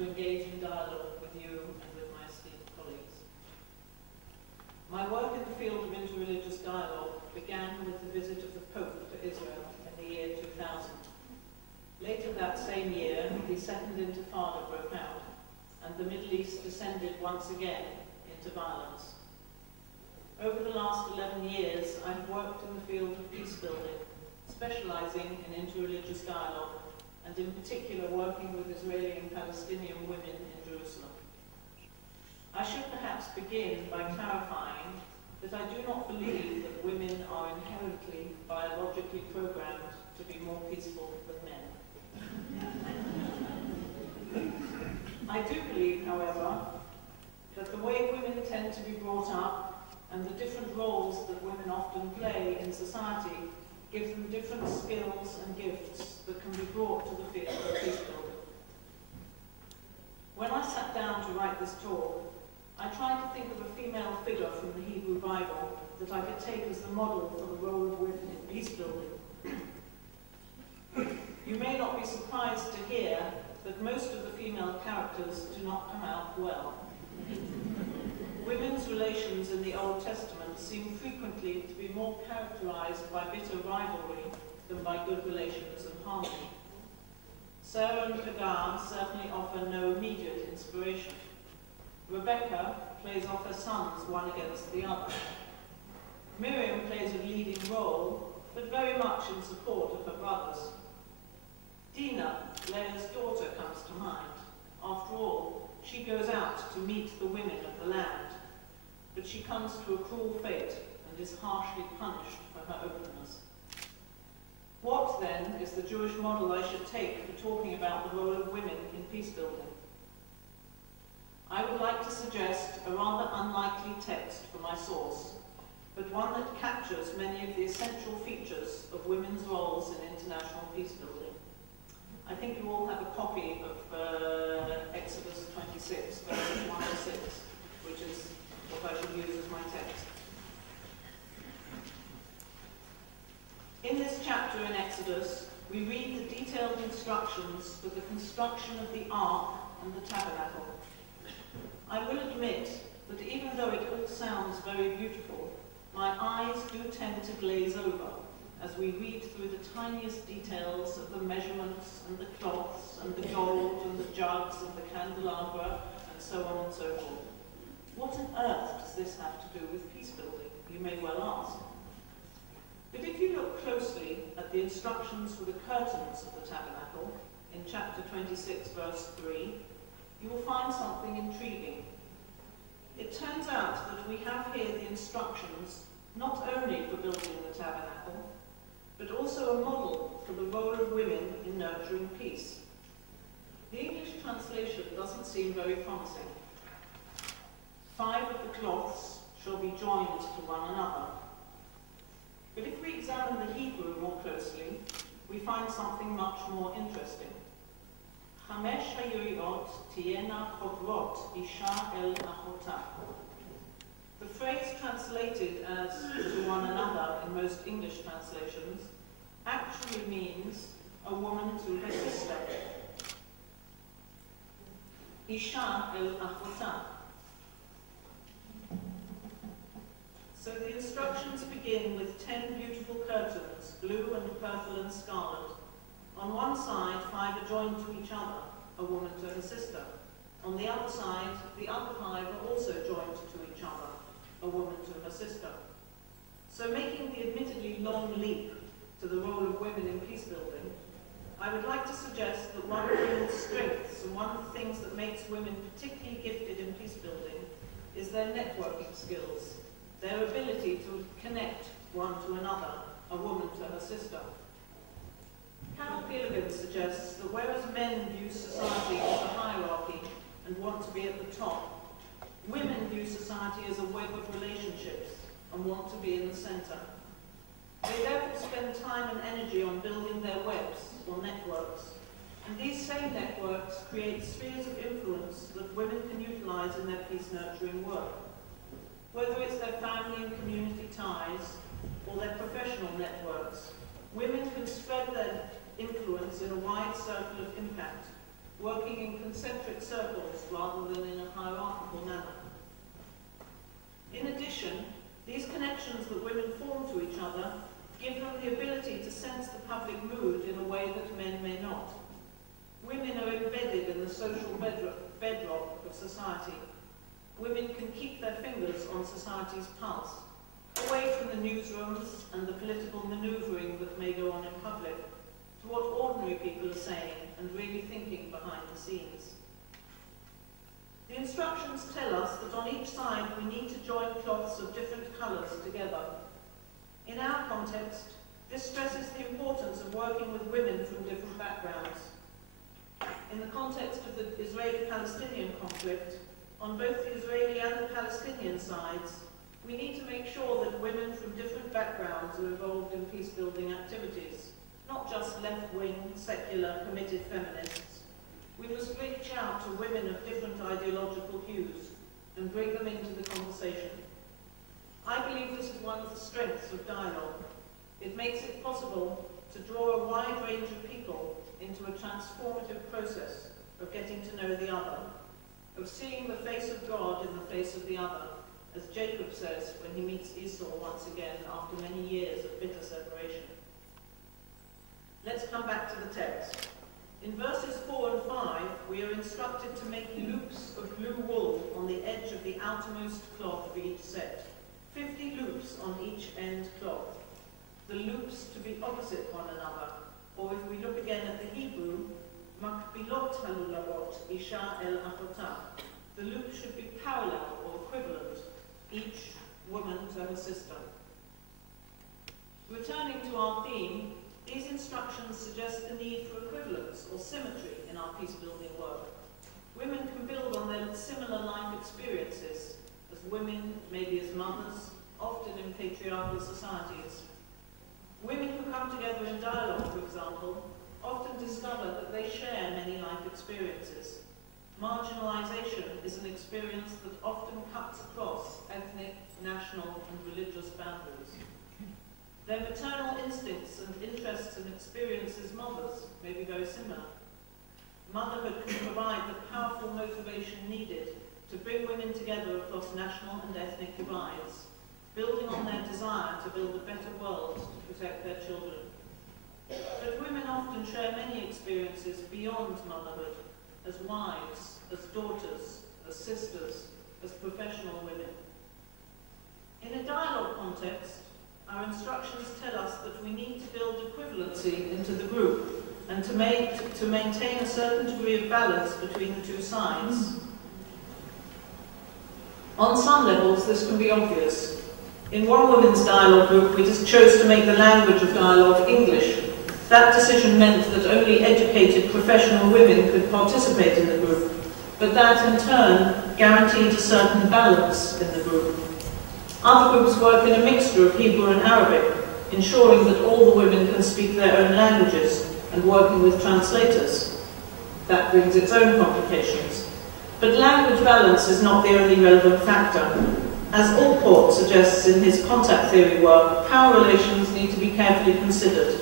to engage in dialogue with you and with my esteemed colleagues. My work in the field of interreligious dialogue began with the visit of the Pope to Israel in the year 2000. Later that same year, the second Intifada broke out, and the Middle East descended once again into violence. Over the last 11 years, I've worked in the field of peace building, specializing in interreligious dialogue, and in particular working with Israeli and Palestinian women in Jerusalem. I should perhaps begin by clarifying that I do not believe that women are inherently biologically programmed to be more peaceful than men. I do believe, however, that the way women tend to be brought up and the different roles that women often play in society give them different skills and gifts that can be brought to the field of peace building. When I sat down to write this talk, I tried to think of a female figure from the Hebrew Bible that I could take as the model for the role of women in peace building. You may not be surprised to hear that most of the female characters do not come out well. Women's relations in the Old Testament seem frequently to be more characterized by bitter rivalry than by good relations and harmony. Sarah and Hagar certainly offer no immediate inspiration. Rebecca plays off her sons one against the other. Miriam plays a leading role, but very much in support of her brothers. Dinah, Leah's daughter, comes to mind. After all, she goes out to meet the women of the land, but she comes to a cruel fate and is harshly punished for her openness. What, then, is the Jewish model I should take for talking about the role of women in peace building? I would like to suggest a rather unlikely text for my source, but one that captures many of the essential features of women's roles in international peace building. I think you all have a copy of Exodus 26, verses 1 to 6, which is what I should use as my text. In this chapter in Exodus, we read the detailed instructions for the construction of the ark and the tabernacle. I will admit that even though it all sounds very beautiful, my eyes do tend to glaze over as we read through the tiniest details of the measurements and the cloths and the gold and the jugs and the candelabra and so on and so forth. What on earth does this have to do with peace building, you may well ask. But if you look closely at the instructions for the curtains of the tabernacle in chapter 26, verse 3, you will find something intriguing. It turns out that we have here the instructions not only for building the tabernacle, but also a model for the role of women in nurturing peace. The English translation doesn't seem very promising. 5 of the cloths shall be joined to one another. But if we examine the Hebrew more closely, we find something much more interesting. Hamesh hayuriot tiena chovrot isha el achota. The phrase translated as to one another in most English translations actually means a woman to her sister. Isha el achota. So the instructions begin with 10 beautiful curtains, blue and purple and scarlet. On one side, 5 are joined to each other, a woman to her sister. On the other side, the other 5 are also joined to each other, a woman to her sister. So making the admittedly long leap to the role of women in peace building, I would like to suggest that one of women's strengths and one of the things that makes women particularly gifted in peace building is their networking skills, their ability to connect one to another, a woman to her sister. Carol Gilligan suggests that whereas men view society as a hierarchy and want to be at the top, women view society as a web of relationships and want to be in the center. They therefore spend time and energy on building their webs or networks, and these same networks create spheres of influence that women can utilize in their peace-nurturing work. Whether it's their family and community ties or their professional networks, women can spread their influence in a wide circle of impact, working in concentric circles rather than in a hierarchical manner. In addition, these connections that women form to each other give them the ability to sense the public mood in a way that men may not. Women are embedded in the social bedrock of society. Women can keep their fingers on society's pulse, away from the newsrooms and the political manoeuvring that may go on in public, to what ordinary people are saying and really thinking behind the scenes. The instructions tell us that on each side we need to join cloths of different colours together. In our context, this stresses the importance of working with women from different backgrounds. In the context of the Israeli-Palestinian conflict, on both the Israeli and the Palestinian sides, we need to make sure that women from different backgrounds are involved in peace-building activities, not just left-wing, secular, committed feminists. We must reach out to women of different ideological hues and bring them into the conversation. I believe this is one of the strengths of dialogue. It makes it possible to draw a wide range of people into a transformative process of getting to know the other, of seeing the face of God in the face of the other, as Jacob says when he meets Esau once again after many years of bitter separation. Let's come back to the text. In verses 4 and 5, we are instructed to make loops of blue wool on the edge of the outermost cloth of each set. 50 loops on each end cloth. The loops to be opposite one another, or if we look again at the Hebrew, makbilot halulawot isha el achotah. The loops should be parallel or equivalent, each woman to her sister. Returning to our theme, these instructions suggest the need for equivalence or symmetry in our peace-building work. Women can build on their similar life experiences as women, maybe as mothers, often in patriarchal societies. Women who come together in dialogue, for example, often discover that they share many life experiences. Marginalization is an experience that often cuts across ethnic, national, and religious boundaries. Their maternal instincts and interests and experiences mothers may be very similar. Motherhood can provide the powerful motivation needed to bring women together across national and ethnic divides, building on their desire to build a better world to protect their children. But women often share many experiences beyond motherhood, as wives, as daughters, as sisters, as professional women. In a dialogue context, our instructions tell us that we need to build equivalency into the group and to maintain a certain degree of balance between the two sides. On some levels, this can be obvious. In one women's dialogue group, we just chose to make the language of dialogue English. That decision meant that only educated professional women could participate in the group, but that in turn guaranteed a certain balance in the group. Other groups work in a mixture of Hebrew and Arabic, ensuring that all the women can speak their own languages and working with translators. That brings its own complications. But language balance is not the only relevant factor. As Allport suggests in his contact theory work, power relations need to be carefully considered.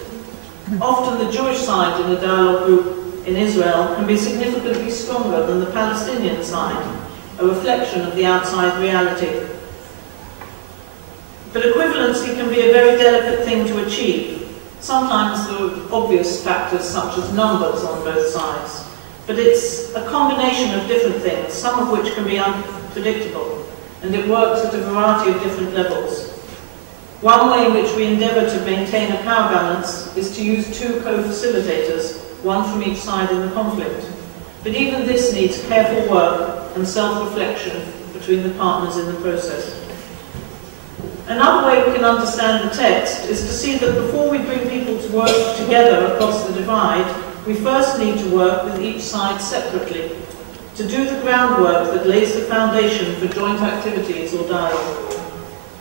Often the Jewish side in a dialogue group in Israel can be significantly stronger than the Palestinian side, a reflection of the outside reality. But equivalency can be a very delicate thing to achieve. Sometimes there are obvious factors such as numbers on both sides, but it's a combination of different things, some of which can be unpredictable, and it works at a variety of different levels. One way in which we endeavour to maintain a power balance is to use two co-facilitators, one from each side in the conflict. But even this needs careful work and self-reflection between the partners in the process. Another way we can understand the text is to see that before we bring people to work together across the divide, we first need to work with each side separately, to do the groundwork that lays the foundation for joint activities or dialogue.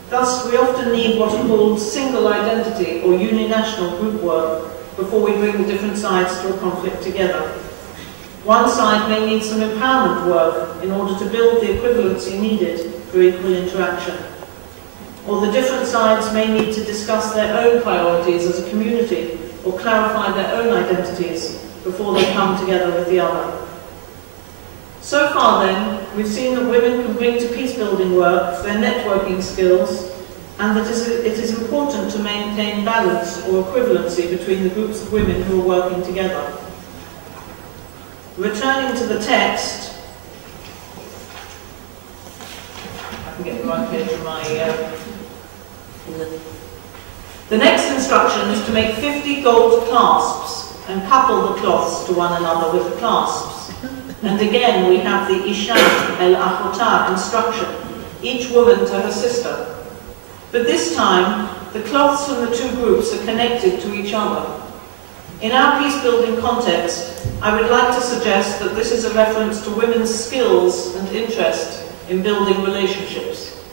Thus, we often need what are called single identity or uninational group work before we bring the different sides to a conflict together. One side may need some empowerment work in order to build the equivalency needed for equal interaction. Or the different sides may need to discuss their own priorities as a community or clarify their own identities before they come together with the other. So far then, we've seen that women can bring to peace-building work their networking skills, and that it is important to maintain balance or equivalency between the groups of women who are working together. Returning to the text, I can get the right page from my... The next instruction is to make 50 gold clasps and couple the cloths to one another with the clasps. And again we have the Isha el-Akhota instruction, each woman to her sister. But this time, the cloths from the two groups are connected to each other. In our peace-building context, I would like to suggest that this is a reference to women's skills and interest in building relationships.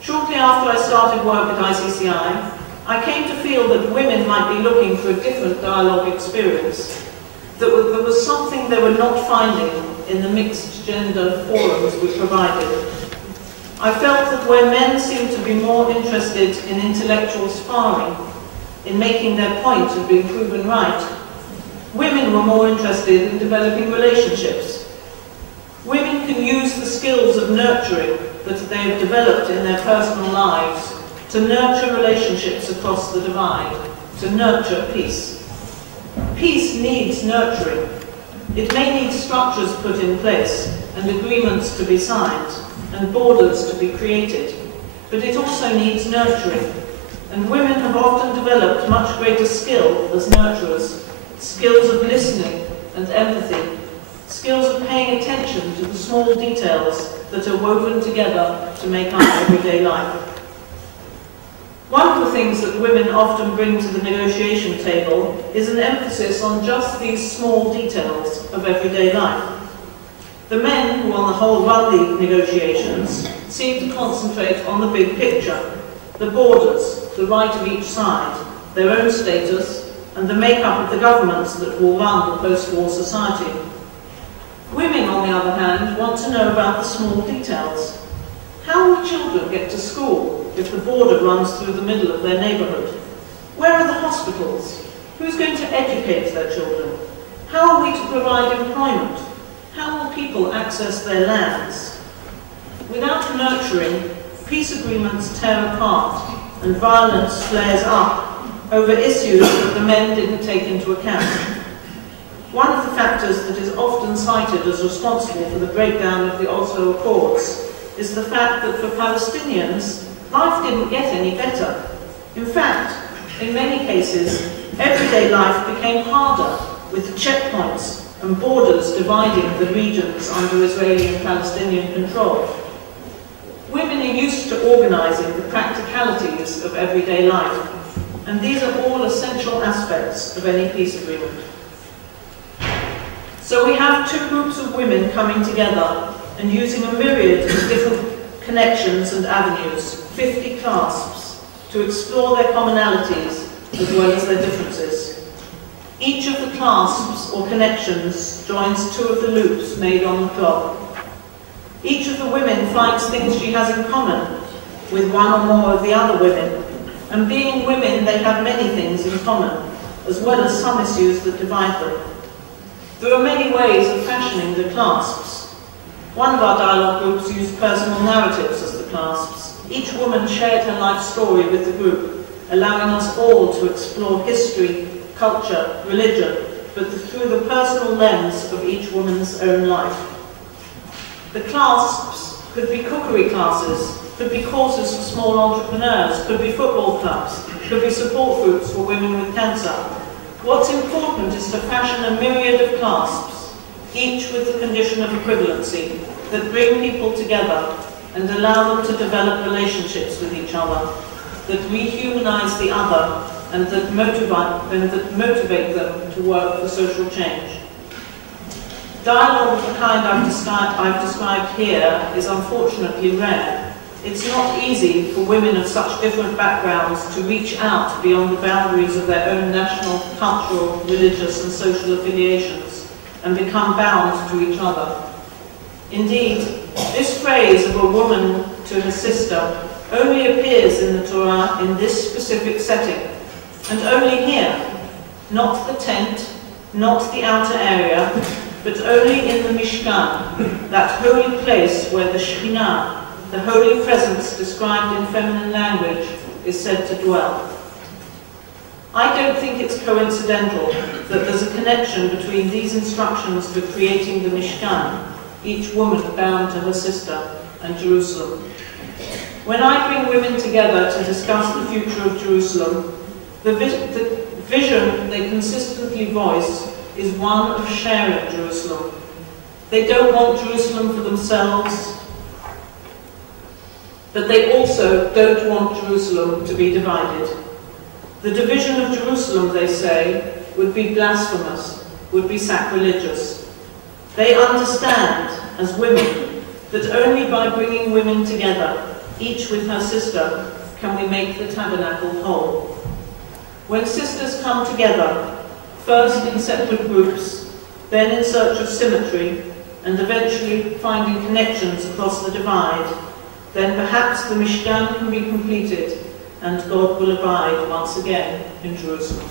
Shortly after I started work at ICCI, I came to feel that women might be looking for a different dialogue experience, that there was something they were not finding in the mixed gender forums we provided. I felt that where men seemed to be more interested in intellectual sparring, in making their point and being proven right, women were more interested in developing relationships. Women can use the skills of nurturing that they have developed in their personal lives to nurture relationships across the divide, to nurture peace. Peace needs nurturing. It may need structures put in place and agreements to be signed and borders to be created, but it also needs nurturing. And women have often developed much greater skill as nurturers, skills of listening and empathy, skills of paying attention to the small details that are woven together to make up everyday life. One of the things that women often bring to the negotiation table is an emphasis on just these small details of everyday life. The men who on the whole run the negotiations seem to concentrate on the big picture, the borders, the right of each side, their own status, and the makeup of the governments that will run the post-war society. Women, on the other hand, want to know about the small details. How will children get to school if the border runs through the middle of their neighbourhood? Where are the hospitals? Who's going to educate their children? How are we to provide employment? How will people access their lands? Without nurturing, peace agreements tear apart and violence flares up over issues that the men didn't take into account. One of the factors that is often cited as responsible for the breakdown of the Oslo Accords is the fact that for Palestinians, life didn't get any better. In fact, in many cases, everyday life became harder with checkpoints and borders dividing the regions under Israeli and Palestinian control. Women are used to organising the practicalities of everyday life, and these are all essential aspects of any peace agreement. So we have two groups of women coming together and using a myriad of different connections and avenues, 50 clasps, to explore their commonalities as well as their differences. Each of the clasps or connections joins two of the loops made on the cloth. Each of the women finds things she has in common with one or more of the other women, and being women, they have many things in common, as well as some issues that divide them. There are many ways of fashioning the clasps. One of our dialogue groups used personal narratives as the clasps. Each woman shared her life story with the group, allowing us all to explore history, culture, religion, but through the personal lens of each woman's own life. The clasps could be cookery classes, could be courses for small entrepreneurs, could be football clubs, could be support groups for women with cancer. What's important is to fashion a myriad of clasps, each with the condition of equivalency, that bring people together and allow them to develop relationships with each other, that rehumanize the other, and that motivate them to work for social change. Dialogue of the kind I've described here is unfortunately rare. It's not easy for women of such different backgrounds to reach out beyond the boundaries of their own national, cultural, religious and social affiliations and become bound to each other. Indeed, this phrase of a woman to her sister only appears in the Torah in this specific setting, and only here, not the tent, not the outer area, but only in the Mishkan, that holy place where the Shekhinah, the holy presence described in feminine language, is said to dwell. I don't think it's coincidental that there's a connection between these instructions for creating the Mishkan, each woman bound to her sister, and Jerusalem. When I bring women together to discuss the future of Jerusalem, the vision they consistently voice is one of sharing Jerusalem. They don't want Jerusalem for themselves, but they also don't want Jerusalem to be divided. The division of Jerusalem, they say, would be blasphemous, would be sacrilegious. They understand, as women, that only by bringing women together, each with her sister, can we make the tabernacle whole. When sisters come together, first in separate groups, then in search of symmetry, and eventually finding connections across the divide, then perhaps the Mishkan can be completed and God will abide once again in Jerusalem.